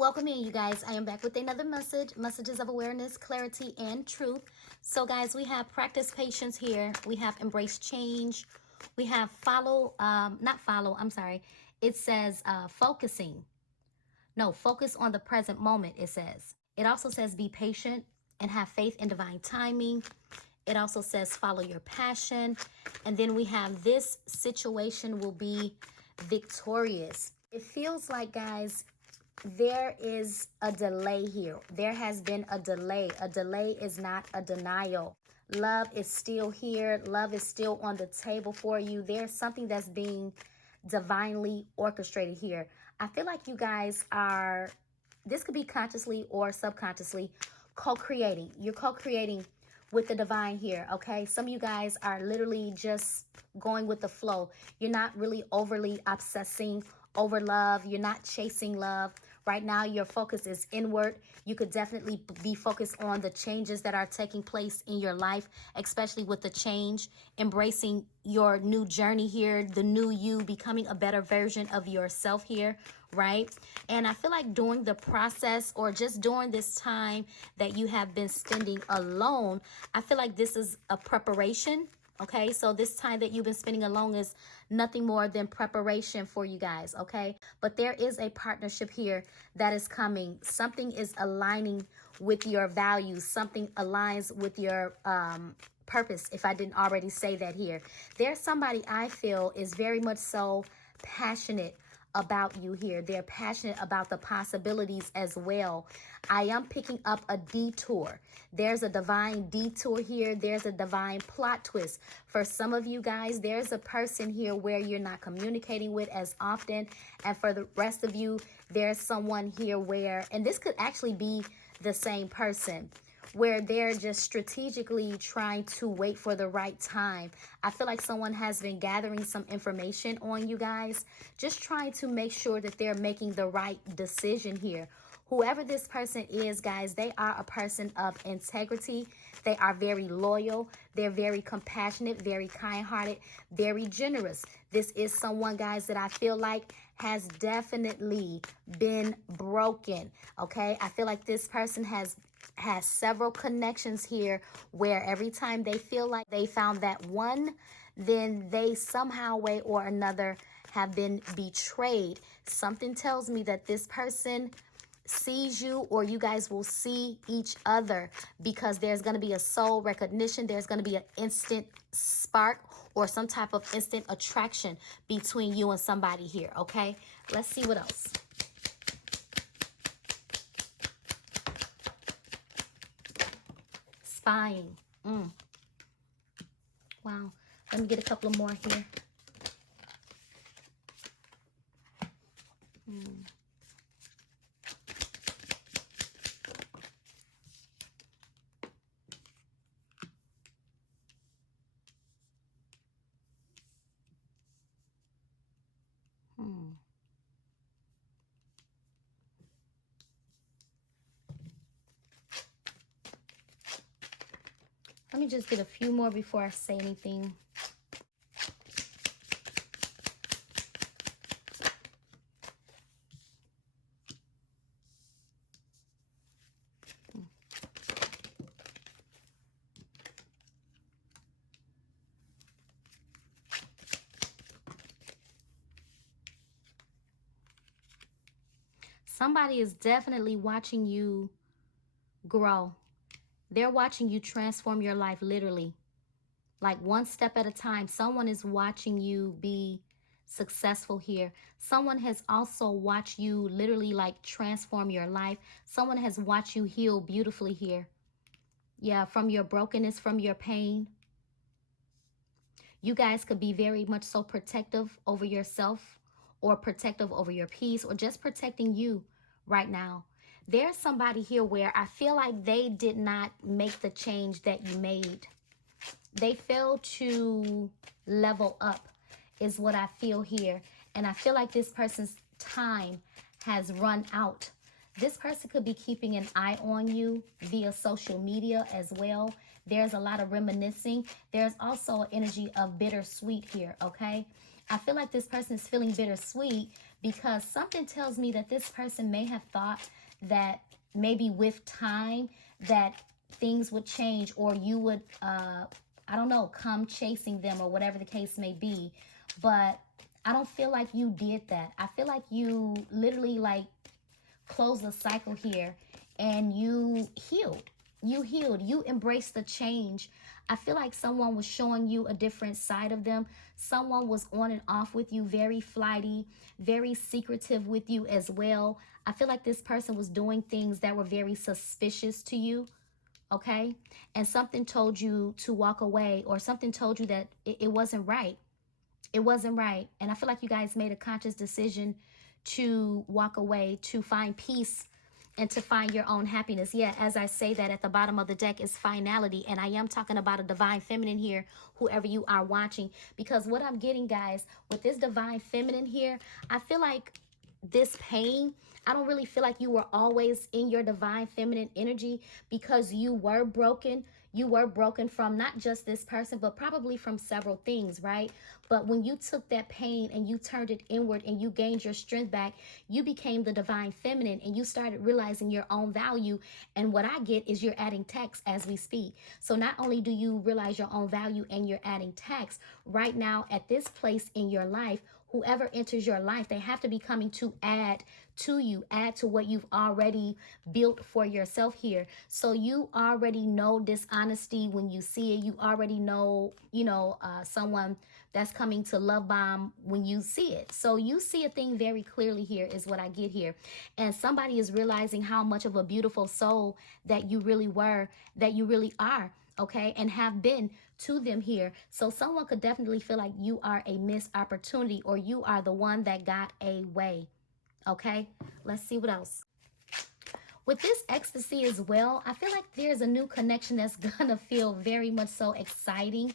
Welcome in, you guys. I am back with another messages of awareness, clarity, and truth. So guys, we have practice patience here. We have embrace change. We have it says focusing. No, focus on the present moment, it says. It also says be patient and have faith in divine timing. It also says follow your passion. And then we have this situation will be victorious. It feels like, guys, there is a delay here. There has been a delay. A delay is not a denial. Love is still here. Love is still on the table for you. There's something that's being divinely orchestrated here. I feel like you guys are, this could be consciously or subconsciously, co-creating. You're co-creating with the divine here, okay? Some of you guys are literally just going with the flow. You're not really overly obsessing over love. You're not chasing love. Right now, your focus is inward. You could definitely be focused on the changes that are taking place in your life, especially with the change, embracing your new journey here, the new you, becoming a better version of yourself here, right? And I feel like during the process or just during this time that you have been spending alone, I feel like this is a preparation. Okay, so this time that you've been spending alone is nothing more than preparation for you guys, okay? But there is a partnership here that is coming. Something is aligning with your values. Something aligns with your purpose, if I didn't already say that here. There's somebody I feel is very much so passionate about you here. They're passionate about the possibilities as well. I am picking up a detour. There's a divine detour here. There's a divine plot twist. For some of you guys, there's a person here where you're not communicating with as often. And for the rest of you, there's someone here where, and this could actually be the same person, where they're just strategically trying to wait for the right time. I feel like someone has been gathering some information on you guys, just trying to make sure that they're making the right decision here. Whoever this person is, guys, they are a person of integrity. They are very loyal. They're very compassionate, very kind-hearted, very generous. This is someone, guys, that I feel like has definitely been broken, okay? I feel like this person has several connections here where every time they feel like they found that one, then they somehow, way or another, have been betrayed. Something tells me that this person sees you, or you guys will see each other, because there's going to be a soul recognition. There's going to be an instant spark or some type of instant attraction between you and somebody here, okay? Let's see what else. Spying. Wow. Let me get a couple of more here. Let me just get a few more before I say anything. Somebody is definitely watching you grow. They're watching you transform your life, literally. Like one step at a time. Someone is watching you be successful here. Someone has also watched you literally like transform your life. Someone has watched you heal beautifully here. Yeah, from your brokenness, from your pain. You guys could be very much so protective over yourself, or protective over your peace, or just protecting you right now. There's somebody here where I feel like they did not make the change that you made. They failed to level up is what I feel here. And I feel like this person's time has run out. This person could be keeping an eye on you via social media as well. There's a lot of reminiscing. There's also an energy of bittersweet here, okay? I feel like this person is feeling bittersweet because something tells me that this person may have thought that maybe with time that things would change, or you would, I don't know, come chasing them or whatever the case may be. But I don't feel like you did that. I feel like you literally like closed the cycle here and you healed. You healed. You embraced the change. I feel like someone was showing you a different side of them. Someone was on and off with you, very flighty, very secretive with you as well. I feel like this person was doing things that were very suspicious to you. Okay? And something told you to walk away, or something told you that it wasn't right. It wasn't right. And I feel like you guys made a conscious decision to walk away, to find peace, and to find your own happiness. Yeah, as I say that, at the bottom of the deck is finality. And I am talking about a divine feminine here, whoever you are watching. Because what I'm getting, guys, with this divine feminine here, I feel like this pain, I don't really feel like you were always in your divine feminine energy, because you were broken. You were broken from not just this person, but probably from several things, right? But when you took that pain and you turned it inward and you gained your strength back, you became the divine feminine and you started realizing your own value. And what I get is you're adding tax as we speak. So not only do you realize your own value and you're adding tax right now at this place in your life, whoever enters your life, they have to be coming to add to you, add to what you've already built for yourself here. So you already know dishonesty when you see it. You already know, someone that's coming to love bomb when you see it. So you see a thing very clearly here is what I get here. And somebody is realizing how much of a beautiful soul that you really were, that you really are. Okay, and have been to them here. So someone could definitely feel like you are a missed opportunity, or you are the one that got away. Okay, let's see what else. With this ecstasy as well, I feel like there's a new connection that's gonna feel very much so exciting.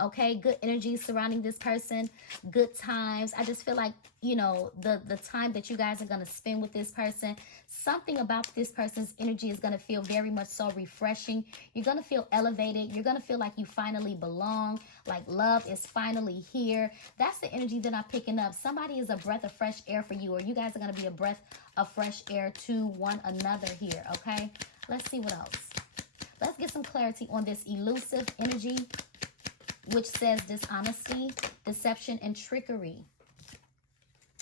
Okay, good energy surrounding this person, good times. I just feel like, the time that you guys are going to spend with this person, something about this person's energy is going to feel very much so refreshing. You're going to feel elevated. You're going to feel like you finally belong, like love is finally here. That's the energy that I'm picking up. Somebody is a breath of fresh air for you, or you guys are going to be a breath of fresh air to one another here, okay? Let's see what else. Let's get some clarity on this elusive energy, which says dishonesty, deception, and trickery.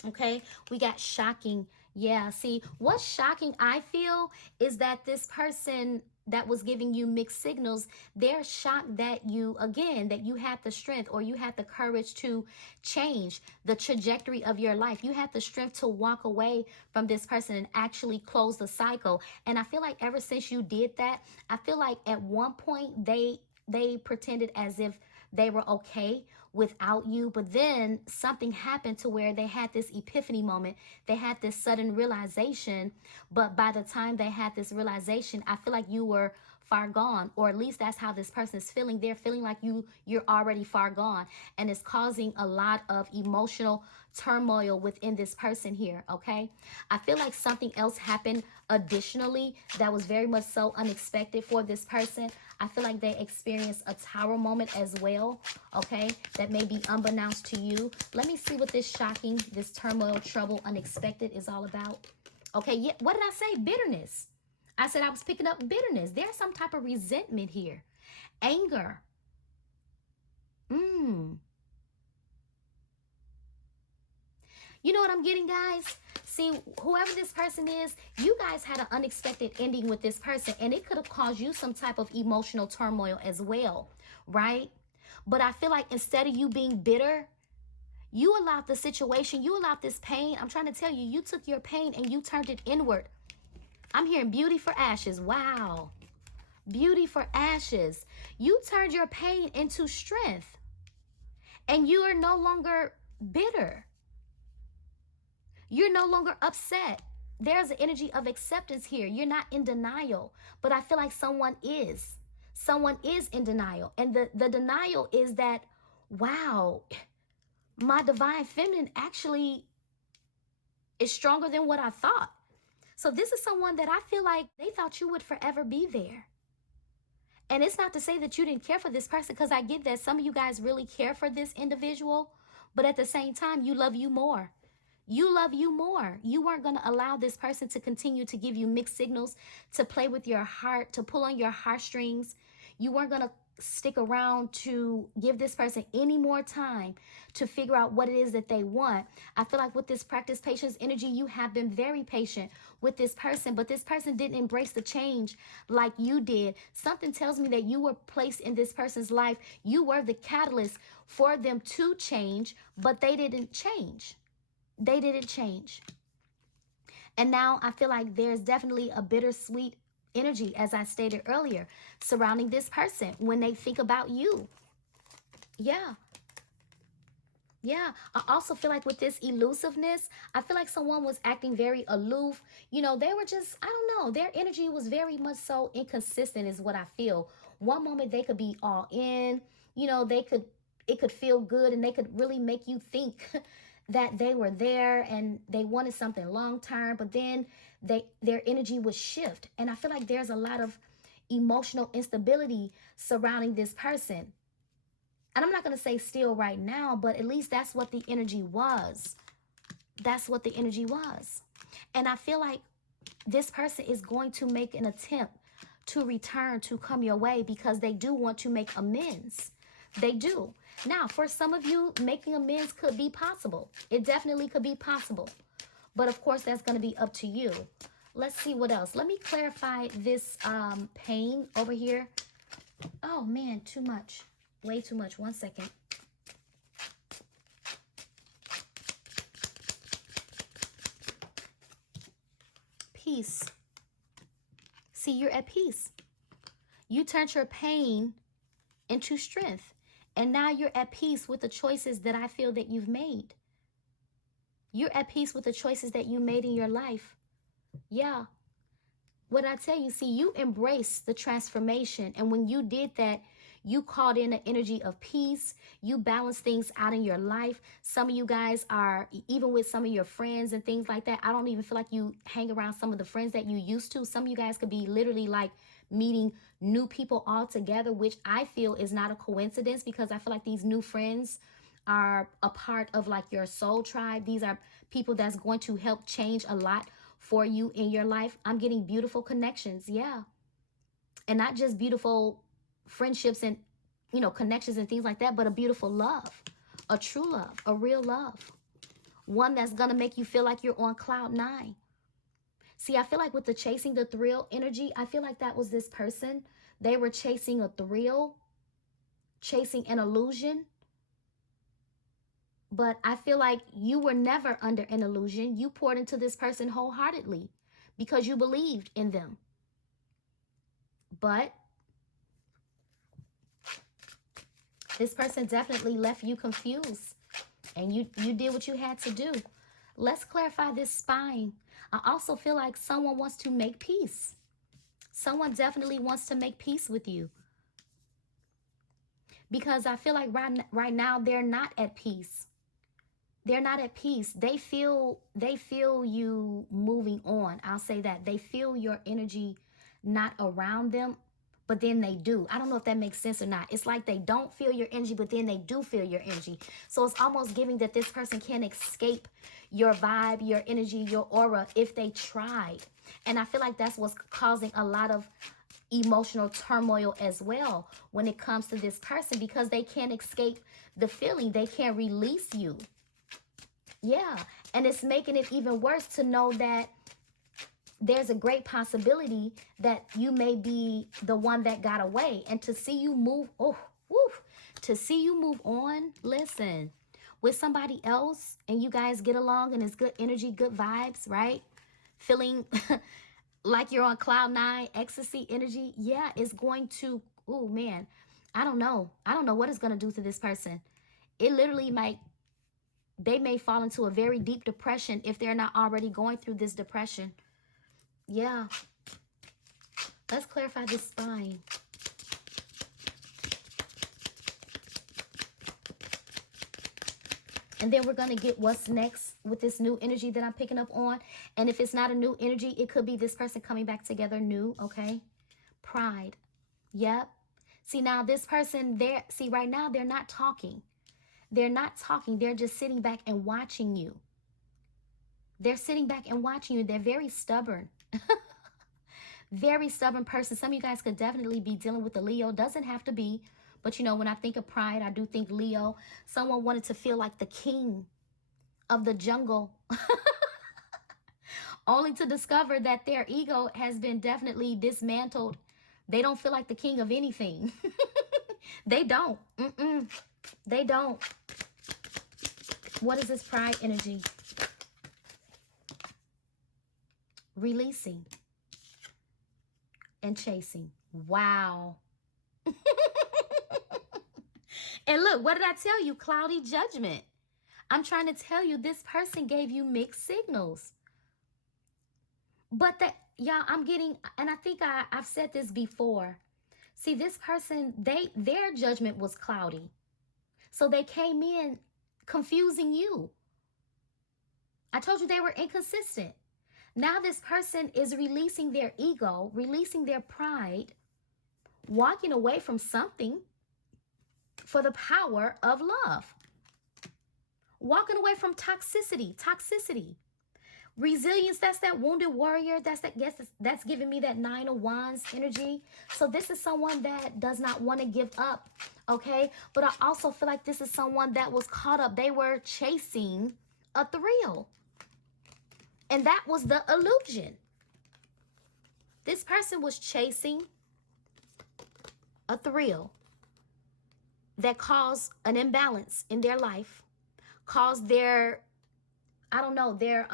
Okay, we got shocking. Yeah, see, what's shocking, I feel, is that this person that was giving you mixed signals, they're shocked that you, again, that you had the strength, or you had the courage to change the trajectory of your life. You had the strength to walk away from this person and actually close the cycle. And I feel like ever since you did that, I feel like at one point they pretended as if they were okay without you, but then something happened to where they had this epiphany moment. They had this sudden realization, but by the time they had this realization, I feel like you were far gone, or at least that's how this person is feeling. They're feeling like you're already far gone, and it's causing a lot of emotional turmoil within this person here, okay? I feel like something else happened additionally that was very much so unexpected for this person. I feel like they experienced a tower moment as well, okay? That may be unbeknownst to you. Let me see what this shocking, this turmoil, trouble, unexpected is all about. Okay, yeah, what did I say? Bitterness. I said I was picking up bitterness. There's some type of resentment here. Anger. You know what I'm getting, guys? See, whoever this person is, you guys had an unexpected ending with this person, and it could have caused you some type of emotional turmoil as well, right? But I feel like instead of you being bitter, you allowed the situation, you allowed this pain. I'm trying to tell you, you took your pain and you turned it inward. I'm hearing beauty for ashes. Wow. Beauty for ashes. You turned your pain into strength, and you are no longer bitter. You're no longer upset. There's an energy of acceptance here. You're not in denial, but I feel like someone is. Someone is in denial. And the denial is that, wow, my divine feminine actually is stronger than what I thought. So this is someone that I feel like they thought you would forever be there. And it's not to say that you didn't care for this person, because I get that some of you guys really care for this individual, but at the same time, you love you more. You love you more. You weren't going to allow this person to continue to give you mixed signals, to play with your heart, to pull on your heartstrings. You weren't going to stick around to give this person any more time to figure out what it is that they want. I feel like with this practice patience energy, you have been very patient with this person, but this person didn't embrace the change like you did. Something tells me that you were placed in this person's life. You were the catalyst for them to change, but they didn't change. They didn't change. And now I feel like there's definitely a bittersweet energy, as I stated earlier, surrounding this person when they think about you. Yeah. Yeah. I also feel like with this elusiveness, I feel like someone was acting very aloof. You know, they were just, I don't know, their energy was very much so inconsistent is what I feel. One moment they could be all in, you know, it could feel good and they could really make you think that they were there and they wanted something long term, but then their energy would shift. And I feel like there's a lot of emotional instability surrounding this person. And I'm not going to say still right now, but at least that's what the energy was. That's what the energy was. And I feel like this person is going to make an attempt to return, to come your way, because they do want to make amends. They do. Now, for some of you, making amends could be possible. It definitely could be possible. But of course, that's going to be up to you. Let's see what else. Let me clarify this pain over here. Oh, man, too much. Way too much. One second. Peace. See, you're at peace. You turned your pain into strength. And now you're at peace with the choices that I feel that you've made. You're at peace with the choices that you made in your life. Yeah. What I tell you, see, you embraced the transformation. And when you did that, you called in an energy of peace. You balanced things out in your life. Some of you guys are, even with some of your friends and things like that, I don't even feel like you hang around some of the friends that you used to. Some of you guys could be literally like meeting new people altogether, which I feel is not a coincidence, because I feel like these new friends are a part of like your soul tribe. These are people that's going to help change a lot for you in your life. I'm getting beautiful connections. Yeah. And not just beautiful friendships and, you know, connections and things like that, but a beautiful love, a true love, a real love, one that's going to make you feel like you're on cloud 9. See, I feel like with the chasing the thrill energy, I feel like that was this person. They were chasing a thrill, chasing an illusion. But I feel like you were never under an illusion. You poured into this person wholeheartedly because you believed in them. But this person definitely left you confused, and you did what you had to do. Let's clarify this spine. I also feel like someone wants to make peace. Someone definitely wants to make peace with you, because I feel like right now they're not at peace. They're not at peace. They feel you moving on. I'll say that. They feel your energy not around them, but then they do. I don't know if that makes sense or not. It's like they don't feel your energy, but then they do feel your energy. So it's almost giving that this person can't escape your vibe, your energy, your aura if they tried. And I feel like that's what's causing a lot of emotional turmoil as well when it comes to this person, because they can't escape the feeling. They can't release you. Yeah. And it's making it even worse to know that there's a great possibility that you may be the one that got away. And to see you move, to see you move on, listen, with somebody else, and you guys get along and it's good energy, good vibes, right? Feeling like you're on cloud 9, ecstasy energy. Yeah, it's going to, oh man, I don't know. I don't know what it's going to do to this person. It literally might, they may fall into a very deep depression if they're not already going through this depression. Yeah. Let's clarify this spine. And then we're going to get what's next with this new energy that I'm picking up on. And if it's not a new energy, it could be this person coming back together new, okay? Pride. Yep. See, now this person, see, right now they're not talking. They're not talking. They're just sitting back and watching you. They're sitting back and watching you. They're very stubborn. Very stubborn person. Some of you guys could definitely be dealing with the Leo. Doesn't have to be. But, you know, when I think of pride, I do think Leo. Someone wanted to feel like the king of the jungle. Only to discover that their ego has been definitely dismantled. They don't feel like the king of anything. They don't. They don't. What is this pride energy? Releasing and chasing. Wow. And look, what did I tell you? Cloudy judgment. I'm trying to tell you, this person gave you mixed signals. But that, y'all, I'm getting, and I think I've said this before. See, this person, their judgment was cloudy. So they came in confusing you. I told you they were inconsistent. Now this person is releasing their ego, releasing their pride, walking away from something for the power of love. Walking away from toxicity. Resilience, that's that wounded warrior. That's giving me that 9 of Wands energy. So this is someone that does not want to give up, okay? But I also feel like this is someone that was caught up. They were chasing a thrill. And that was the illusion. This person was chasing a thrill that caused an imbalance in their life, caused their, I don't know, their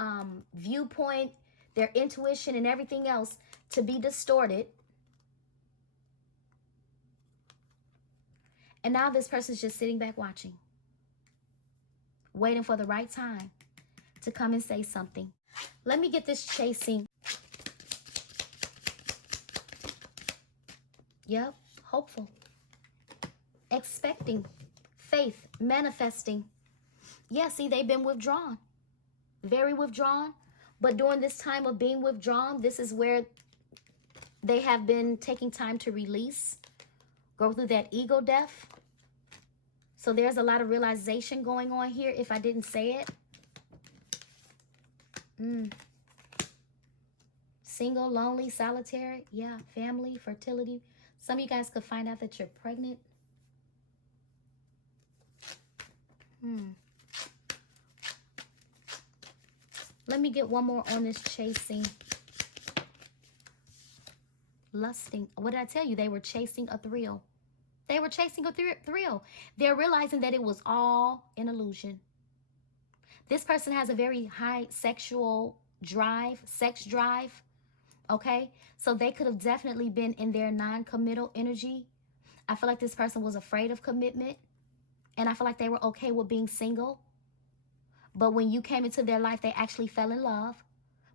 viewpoint, their intuition and everything else to be distorted. And now this person's just sitting back watching, waiting for the right time to come and say something. Let me get this chasing. Yep, hopeful, expecting, faith, manifesting. Yeah, see, they've been withdrawn. Very withdrawn. But during this time of being withdrawn, this is where they have been taking time to release, go through that ego death. So there's a lot of realization going on here if I didn't say it. Single, lonely, solitary. Yeah, family, fertility. Some of you guys could find out that you're pregnant. Let me get one more on this chasing. Lusting. What did I tell you? They were chasing a thrill. They were chasing a thrill. They're realizing that it was all an illusion. This person has a very high sexual drive, sex drive. Okay? So they could have definitely been in their non-committal energy. I feel like this person was afraid of commitment. And I feel like they were okay with being single. But when you came into their life, they actually fell in love.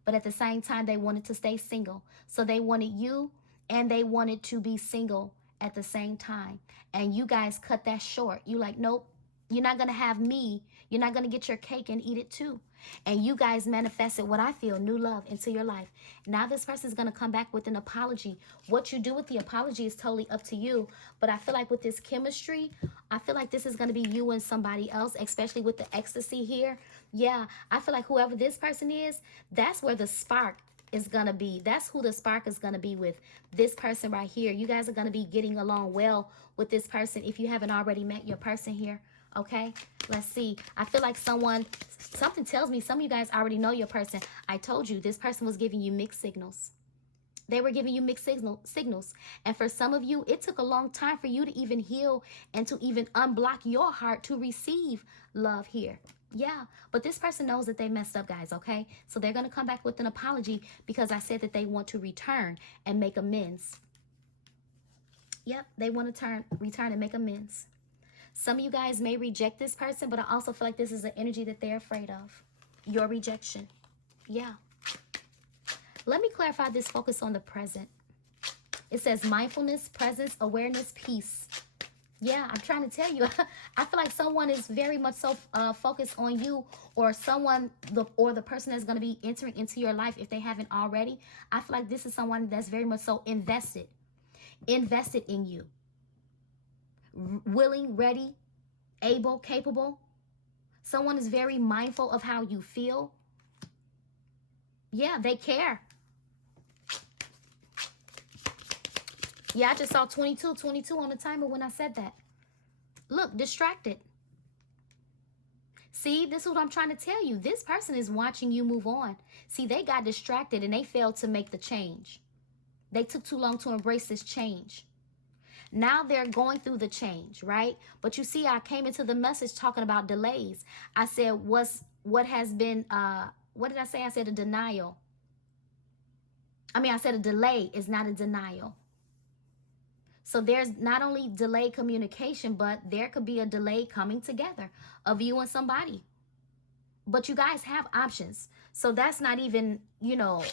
But at the same time, they wanted to stay single. So they wanted you and they wanted to be single at the same time. And you guys cut that short. You like, nope, you're not going to have me. You're not going to get your cake and eat it too. And you guys manifested what I feel, new love into your life. Now this person is going to come back with an apology. What you do with the apology is totally up to you. But I feel like with this chemistry, I feel like this is going to be you and somebody else, especially with the ecstasy here. Yeah, I feel like whoever this person is, that's where the spark is going to be. That's who the spark is going to be with, this person right here. You guys are going to be getting along well with this person if you haven't already met your person here. Okay, let's see. I feel like something tells me some of you guys already know your person. I told you this person was giving you mixed signals. They were giving you mixed signals. And for some of you, it took a long time for you to even heal and to even unblock your heart to receive love here. Yeah, but this person knows that they messed up, guys, okay? So they're going to come back with an apology because I said that they want to return and make amends. Yep, they want to return and make amends. Some of you guys may reject this person, but I also feel like this is an energy that they're afraid of. Your rejection. Yeah. Let me clarify this focus on the present. It says mindfulness, presence, awareness, peace. Yeah, I'm trying to tell you. I feel like someone is very much so focused on you, or the person that's going to be entering into your life if they haven't already. I feel like this is someone that's very much so invested in you. Willing, ready, able, capable. Someone is very mindful of how you feel. Yeah, they care. Yeah, I just saw 22 on the timer when I said that. Look, distracted. See, this is what I'm trying to tell you. This person is watching you move on. See, they got distracted and they failed to make the change. They took too long to embrace this change. Now they're going through the change, right? But you see, I came into the message talking about delays. I said, what has been, what did I say? I said a denial. I said a delay is not a denial. So there's not only delayed communication, but there could be a delay coming together of you and somebody. But you guys have options. So that's not even, you know,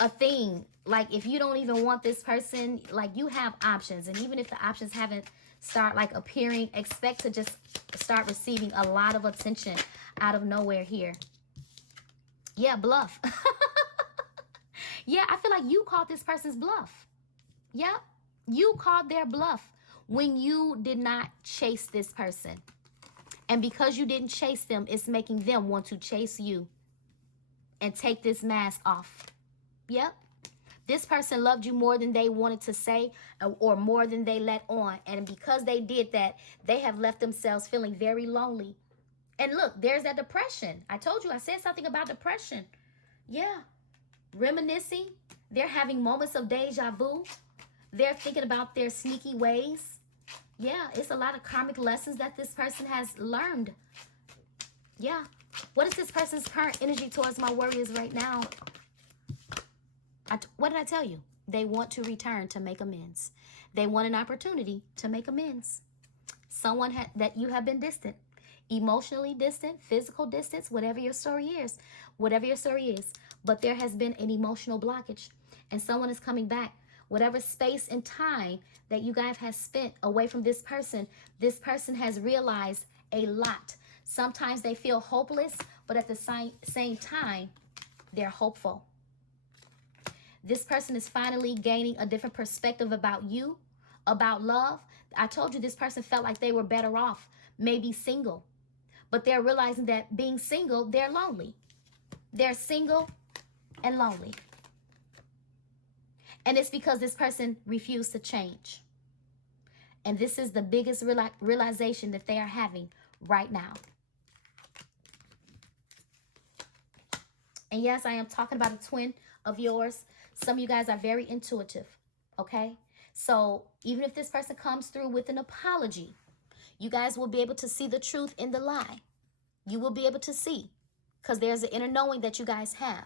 a thing. Like, if you don't even want this person, like, you have options. And even if the options haven't start like appearing, expect to just start receiving a lot of attention out of nowhere here. Yeah, bluff. Yeah, I feel like you called this person's bluff. Yep, you called their bluff when you did not chase this person. And because you didn't chase them, it's making them want to chase you and take this mask off. Yep. This person loved you more than they wanted to say or more than they let on. And because they did that, they have left themselves feeling very lonely. And look, there's that depression. I told you, I said something about depression. Yeah. Reminiscing. They're having moments of deja vu. They're thinking about their sneaky ways. Yeah, it's a lot of karmic lessons that this person has learned. Yeah. What is this person's current energy towards my warriors right now? What did I tell you? They want to return to make amends. They want an opportunity to make amends. Someone that you have been distant. Emotionally distant, physical distance, whatever your story is. Whatever your story is. But there has been an emotional blockage. And someone is coming back. Whatever space and time that you guys have spent away from this person has realized a lot. Sometimes they feel hopeless, but at the same time, they're hopeful. This person is finally gaining a different perspective about you, about love. I told you this person felt like they were better off, maybe single. But they're realizing that being single, they're lonely. They're single and lonely. And it's because this person refused to change. And this is the biggest realization that they are having right now. And yes, I am talking about a twin of yours. Some of you guys are very intuitive, okay? So even if this person comes through with an apology, you guys will be able to see the truth in the lie. You will be able to see, because there's an inner knowing that you guys have.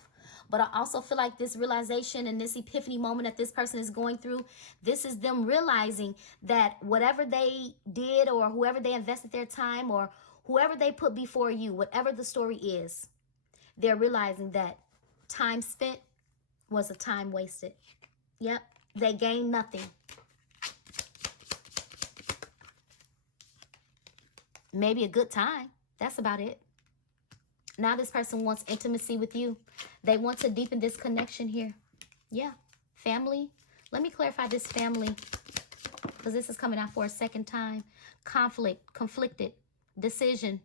But I also feel like this realization and this epiphany moment that this person is going through, this is them realizing that whatever they did or whoever they invested their time or whoever they put before you, whatever the story is, they're realizing that time spent was a time wasted. Yep, they gained nothing. Maybe a good time. That's about it. Now this person wants intimacy with you. They want to deepen this connection here. Yeah, family. Let me clarify this family, because this is coming out for a second time. Conflict, conflicted, decision,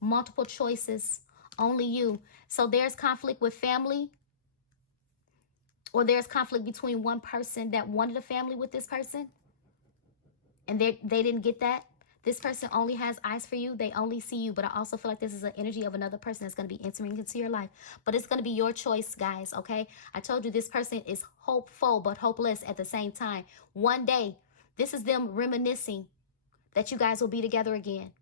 multiple choices, only you. So there's conflict with family, or there's conflict between one person that wanted a family with this person, and they didn't get that. This person only has eyes for you. They only see you. But I also feel like this is an energy of another person that's going to be entering into your life. But it's going to be your choice, guys, okay? I told you this person is hopeful but hopeless at the same time. One day, this is them reminiscing that you guys will be together again.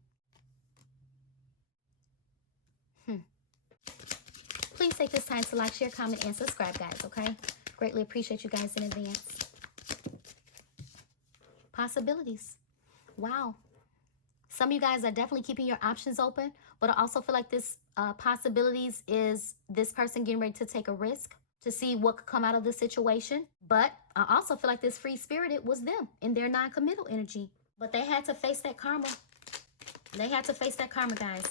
Please take this time to like, share, comment, and subscribe, guys, okay? Greatly appreciate you guys in advance. Possibilities. Wow. Some of you guys are definitely keeping your options open, but I also feel like this possibilities is this person getting ready to take a risk to see what could come out of the situation. But I also feel like this free-spirited was them in their non-committal energy. But they had to face that karma. They had to face that karma, guys.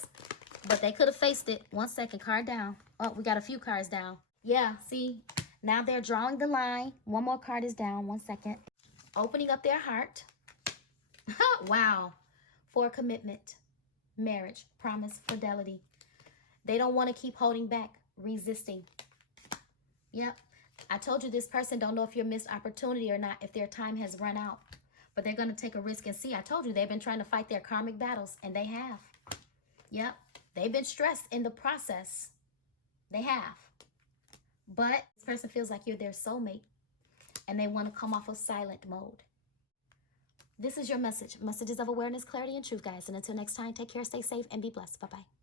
But they could have faced it. 1 second, card down. Oh, we got a few cards down. Yeah, see, now they're drawing the line. One more card is down. 1 second. Opening up their heart. Wow. For commitment, marriage, promise, fidelity. They don't want to keep holding back. resisting. Yep. I told you this person don't know if you're missed opportunity or not, if their time has run out. But they're going to take a risk and see. I told you they've been trying to fight their karmic battles, and they have. Yep. They've been stressed in the process. They have. But this person feels like you're their soulmate, and they want to come off of silent mode. This is your message. Messages of awareness, clarity, and truth, guys. And until next time, take care, stay safe, and be blessed. Bye-bye.